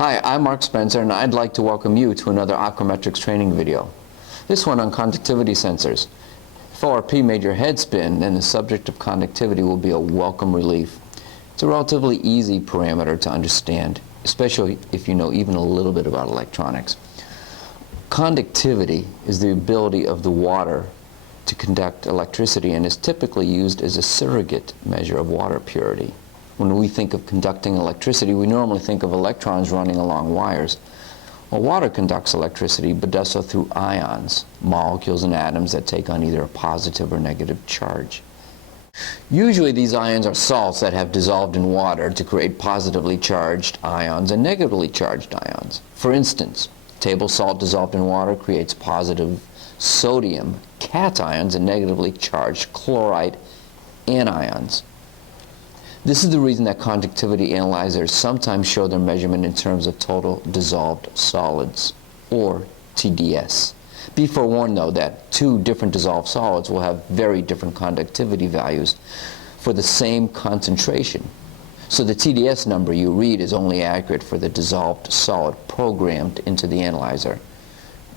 Hi, I'm Mark Spencer and I'd like to welcome you to another Aquametrics training video. This one on conductivity sensors. If ORP made your head spin, then the subject of conductivity will be a welcome relief. It's a relatively easy parameter to understand, especially if you know even a little bit about electronics. Conductivity is the ability of the water to conduct electricity and is typically used as a surrogate measure of water purity. When we think of conducting electricity, we normally think of electrons running along wires. Well, water conducts electricity, but does so through ions, molecules and atoms that take on either a positive or negative charge. Usually these ions are salts that have dissolved in water to create positively charged ions and negatively charged ions. For instance, table salt dissolved in water creates positive sodium cations and negatively charged chloride anions. This is the reason that conductivity analyzers sometimes show their measurement in terms of total dissolved solids, or TDS. Be forewarned, though, that two different dissolved solids will have very different conductivity values for the same concentration. So the TDS number you read is only accurate for the dissolved solid programmed into the analyzer,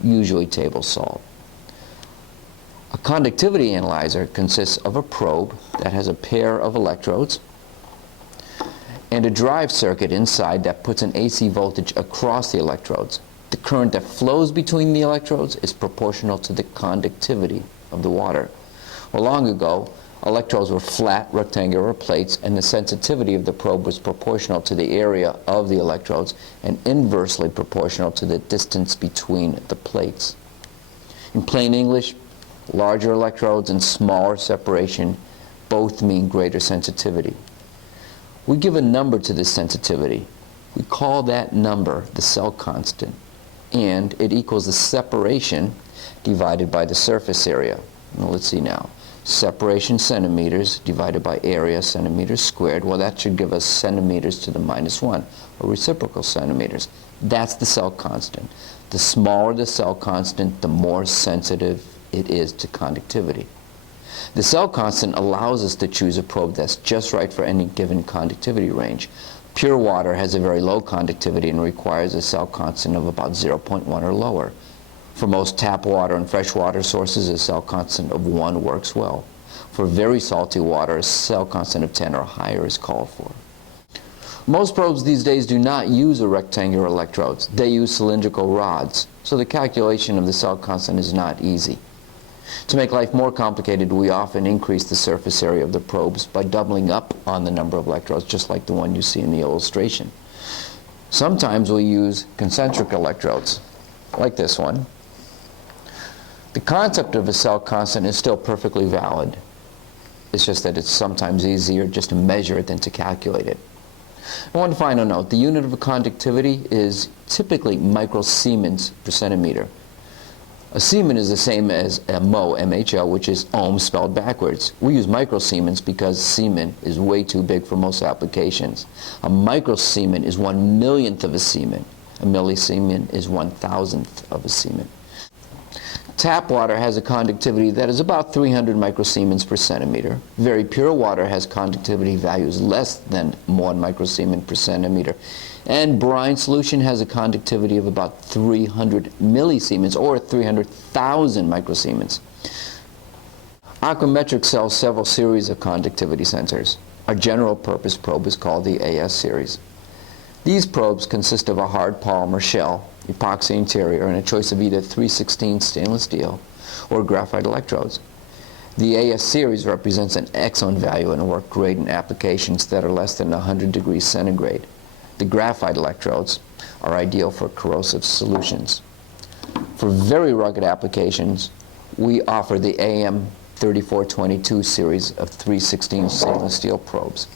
usually table salt. A conductivity analyzer consists of a probe that has a pair of electrodes and a drive circuit inside that puts an AC voltage across the electrodes. The current that flows between the electrodes is proportional to the conductivity of the water. Well, long ago, electrodes were flat rectangular plates, and the sensitivity of the probe was proportional to the area of the electrodes and inversely proportional to the distance between the plates. In plain English, larger electrodes and smaller separation both mean greater sensitivity. We give a number to this sensitivity. We call that number the cell constant, and it equals the separation divided by the surface area. Well, let's see now. Separation centimeters divided by area centimeters squared. Well, that should give us centimeters to the -1, or reciprocal centimeters. That's the cell constant. The smaller the cell constant, the more sensitive it is to conductivity. The cell constant allows us to choose a probe that's just right for any given conductivity range. Pure water has a very low conductivity and requires a cell constant of about 0.1 or lower. For most tap water and freshwater sources, a cell constant of 1 works well. For very salty water, a cell constant of 10 or higher is called for. Most probes these days do not use a rectangular electrodes. They use cylindrical rods, so the calculation of the cell constant is not easy. To make life more complicated, we often increase the surface area of the probes by doubling up on the number of electrodes, just like the one you see in the illustration. Sometimes we use concentric electrodes, like this one. The concept of a cell constant is still perfectly valid. It's just that it's sometimes easier just to measure it than to calculate it. One final note, the unit of conductivity is typically microsiemens per centimeter. A Siemens is the same as a mho, MHL, which is ohm spelled backwards. We use microsiemens because Siemens is way too big for most applications. A microsiemen is 1/1,000,000th of a Siemens. A millisiemen is 1,000th of a Siemens. Tap water has a conductivity that is about 300 microsiemens per centimeter. Very pure water has conductivity values less than 1 microsiemen per centimeter. And brine solution has a conductivity of about 300 millisiemens, or 300,000 microsiemens. Aquametrics sells several series of conductivity sensors. Our general purpose probe is called the AS series. These probes consist of a hard polymer shell, epoxy interior, and a choice of either 316 stainless steel or graphite electrodes. The AS series represents an excellent value and work great in applications that are less than 100 degrees centigrade. The graphite electrodes are ideal for corrosive solutions. For very rugged applications, we offer the AM3422 series of 316 stainless steel probes.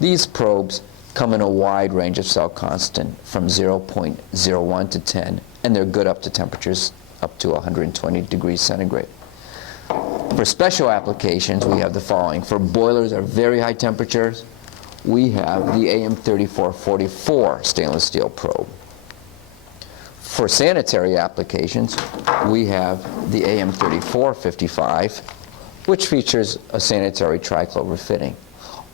These probes come in a wide range of cell constant from 0.01 to 10, and they're good up to temperatures up to 120 degrees centigrade. For special applications, we have the following. For boilers at very high temperatures, we have the AM3444 stainless steel probe. For sanitary applications, we have the AM3455, which features a sanitary triclover fitting.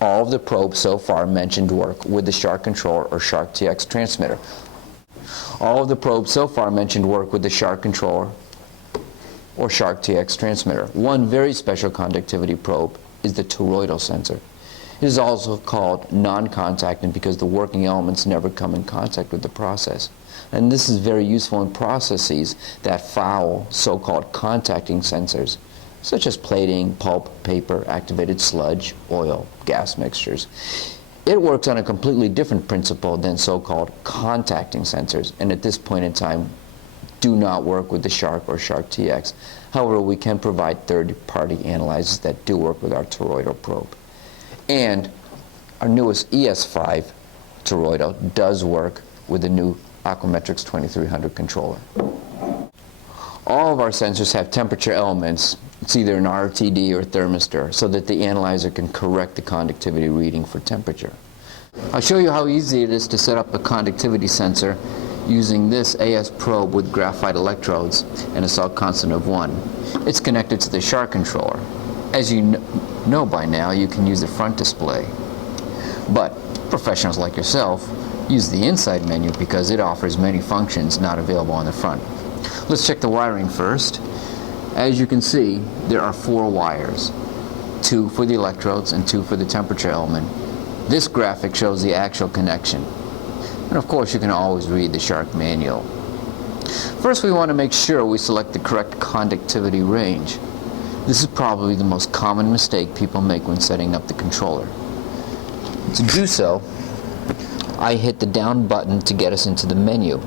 All of the probes so far mentioned work with the Shark controller or Shark TX transmitter. All of the probes so far mentioned work with the Shark controller or Shark TX transmitter. One very special conductivity probe is the toroidal sensor. It is also called non-contacting because the working elements never come in contact with the process. And this is very useful in processes that foul so-called contacting sensors, such as plating, pulp, paper, activated sludge, oil, gas mixtures. It works on a completely different principle than so-called contacting sensors, and at this point in time do not work with the Shark or Shark TX. However, we can provide third-party analyzers that do work with our toroidal probe. And our newest ES5 toroidal does work with the new Aquametrics 2300 controller. All of our sensors have temperature elements. It's either an RTD or thermistor, so that the analyzer can correct the conductivity reading for temperature. I'll show you how easy it is to set up a conductivity sensor using this AS probe with graphite electrodes and a salt constant of 1. It's connected to the Shark controller. As you know by now, you can use the front display. But professionals like yourself use the inside menu because it offers many functions not available on the front. Let's check the wiring first. As you can see, there are 4 wires, 2 for the electrodes and 2 for the temperature element. This graphic shows the actual connection. And of course, you can always read the Shark manual. First, we want to make sure we select the correct conductivity range. This is probably the most common mistake people make when setting up the controller. To do so, I hit the down button to get us into the menu.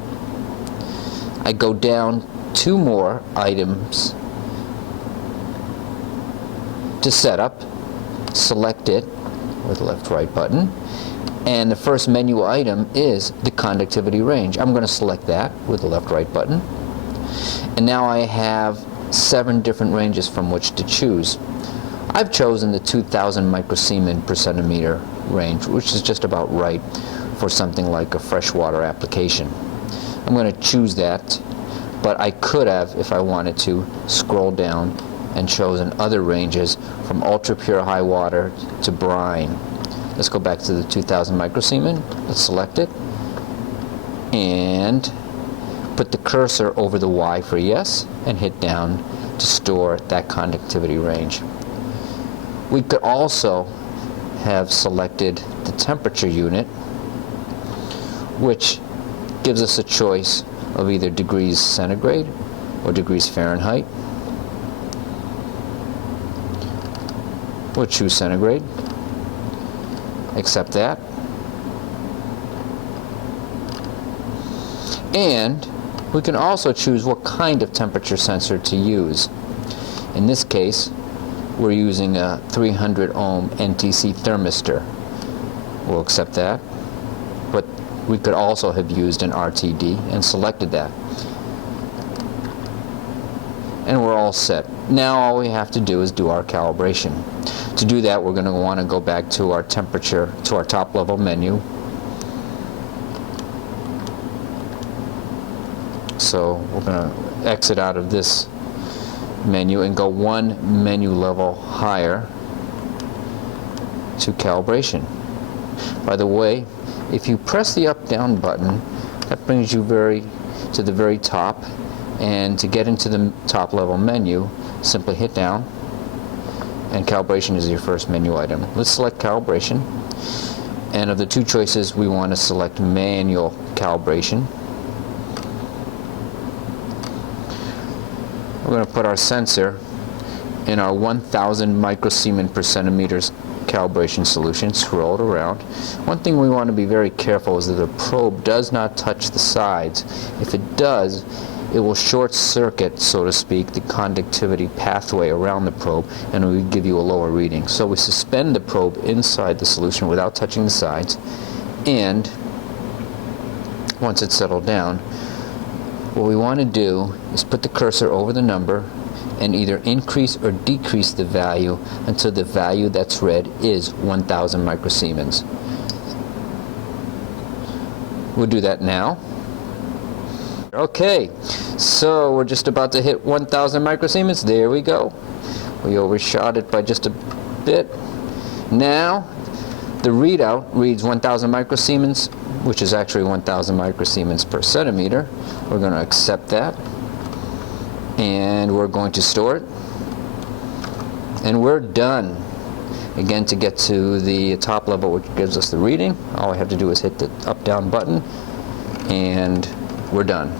I go down 2 more items to set up, select it with the left-right button, and the first menu item is the conductivity range. I'm going to select that with the left-right button, and now I have 7 different ranges from which to choose. I've chosen the 2000 microsiemens per centimeter range, which is just about right for something like a freshwater application. I'm going to choose that, but I could have, if I wanted to, scroll down and chosen other ranges from ultra pure high water to brine. Let's go back to the 2000 microsiemens. Let's select it and put the cursor over the Y for yes and hit down to store that conductivity range. We could also have selected the temperature unit, which gives us a choice of either degrees centigrade or degrees Fahrenheit. We'll choose centigrade. Accept that. And we can also choose what kind of temperature sensor to use. In this case, we're using a 300 ohm NTC thermistor. We'll accept that. But we could also have used an RTD and selected that. And we're all set. Now all we have to do is do our calibration. To do that, we're going to want to go back to our temperature, to our top level menu. So we're going to exit out of this menu and go 1 menu level higher to calibration. By the way, if you press the up-down button, that brings you to the very top, and to get into the top level menu, simply hit down, and calibration is your first menu item. Let's select calibration, and of the 2 choices, we want to select manual calibration. We're going to put our sensor in our 1000 microsiemens per centimeters calibration solution, scroll it around. One thing we want to be very careful is that the probe does not touch the sides. If it does, it will short circuit, so to speak, the conductivity pathway around the probe, and it will give you a lower reading. So we suspend the probe inside the solution without touching the sides, and once it's settled down, what we want to do is put the cursor over the number and either increase or decrease the value until the value that's read is 1000 microsiemens. We'll do that now. Okay, so we're just about to hit 1000 microsiemens. There we go. We overshot it by just a bit. Now, the readout reads 1000 microsiemens which is actually 1,000 microsiemens per centimeter. We're going to accept that, and we're going to store it, and we're done. Again, to get to the top level, which gives us the reading, all I have to do is hit the up-down button, and we're done.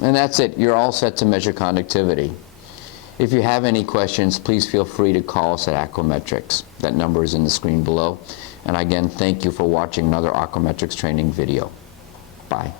And that's it. You're all set to measure conductivity. If you have any questions, please feel free to call us at Aquametrics. That number is in the screen below. And again, thank you for watching another Aquametrics training video. Bye.